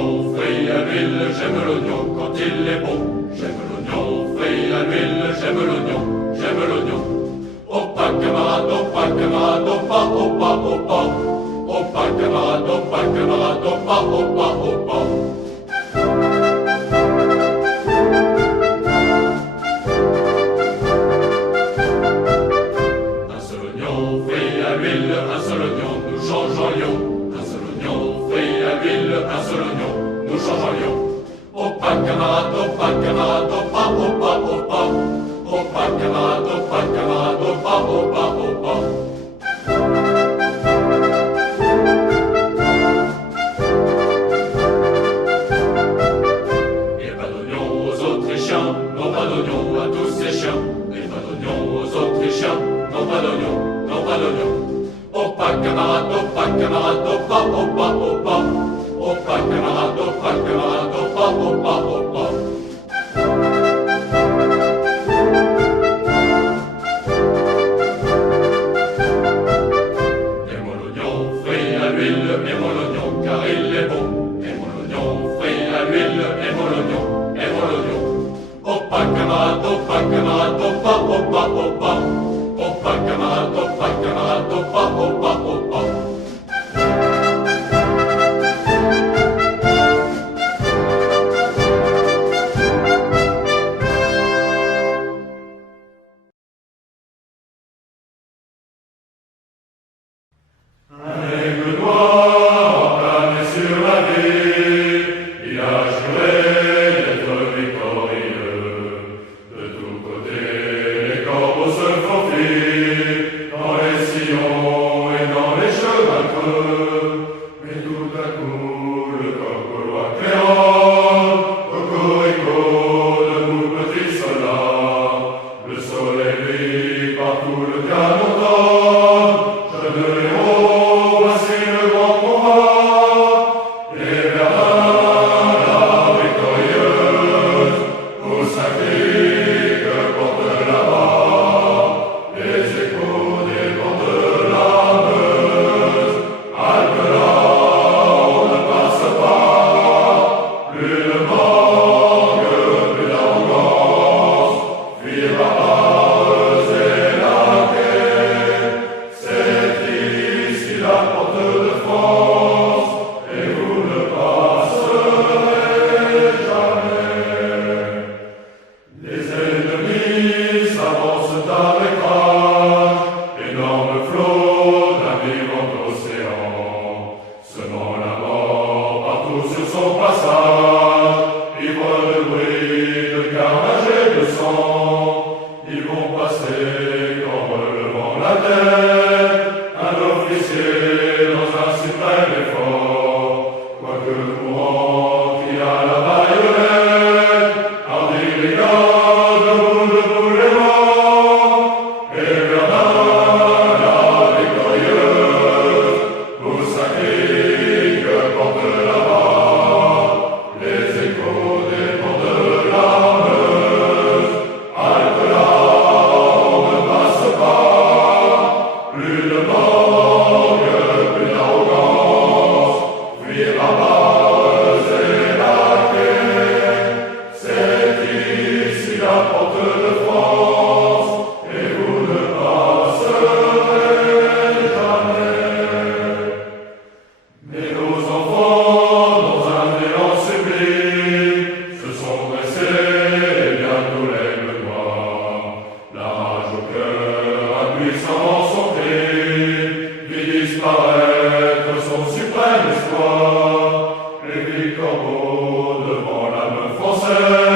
l'oignon frit à l'huile, j'aime l'oignon quand il est bon. J'aime l'oignon frit à l'huile, j'aime l'oignon, j'aime l'oignon. Au pas camarade, au pas camarade, au pas, au pas, au pas. Au pas camarade, au pas camarade, au pas, au pas, au pas. Un seul oignon frit à l'huile, un seul oignon, nous changeons. Un seul oignon frit à l'huile, un seul oignon, nous changeons. Au pas camarade, au pas camarade, au pas, au pas, au pas. Au pas camarade, au pas camarade, au pas, au pas, au pas. Et pas d'oignon aux Autrichiens, non pas d'oignon à tous ces chiens. Et pas d'oignon aux Autrichiens, non pas d'oignon, non pas d'oignon. Au pas camarade, au pas camarade, au pas, au pas, au pas. Au pas camarade, au pas camarade, au pas, au pas, au pas. Aimons l'oignon car il est bon. Aimons l'oignon frit à l'huile. Aimons l'oignon, aimons l'oignon. Au pas camarade, au pas camarade, au pas, au pas, au pas. Au pas camarade, au pas camarade, au pas, au pas, au pas. Un aigle noir plané sur la ville, il a juré d'être victorieux. De tous côtés, les corbeaux se faufilent, dans les sillons et dans les chemins creux. Mais tout à coup, le coq gaulois claironne, cocorico de nous petits soldats. Le soleil brille partout, le canon tonne, jeunes héros, voici le grand combat. Et Verdun, la victorieuse, au sacré que porte là-bas, les échos des vents de la Meuse. Halte-là, on ne passe pas, plus de manque, plus d'arrogance, fuir barbares et laquais. C'est ici la porte de France, et vous ne passerez jamais. Les ennemis s'avancent avec rage, énorme flot d'un vivant océan, semant la mort partout sur son passage, ivre de bruit, de carnage et de sang. Ils vont passer en relevant la tête, un officier dans un suprême effort, quoique courant qui a la baïonnette, hardi brigade debout les morts. Et Verdun, la victorieuse, au sacré que porte là-bas, les échos des ports de la Meuse. Halte-là, on ne passe pas, plus de manque, plus d'arrogance, fuir barbares et laquais. C'est ici la porte de France, et vous ne passerez jamais. Mais nos enfants, dans un élan sublime, se sont dressés, et bientôt l'aigle noir, la rage au cœur, impuissant son cri, vit disparaître son suprême espoir. Les gris corbeaux devant la main française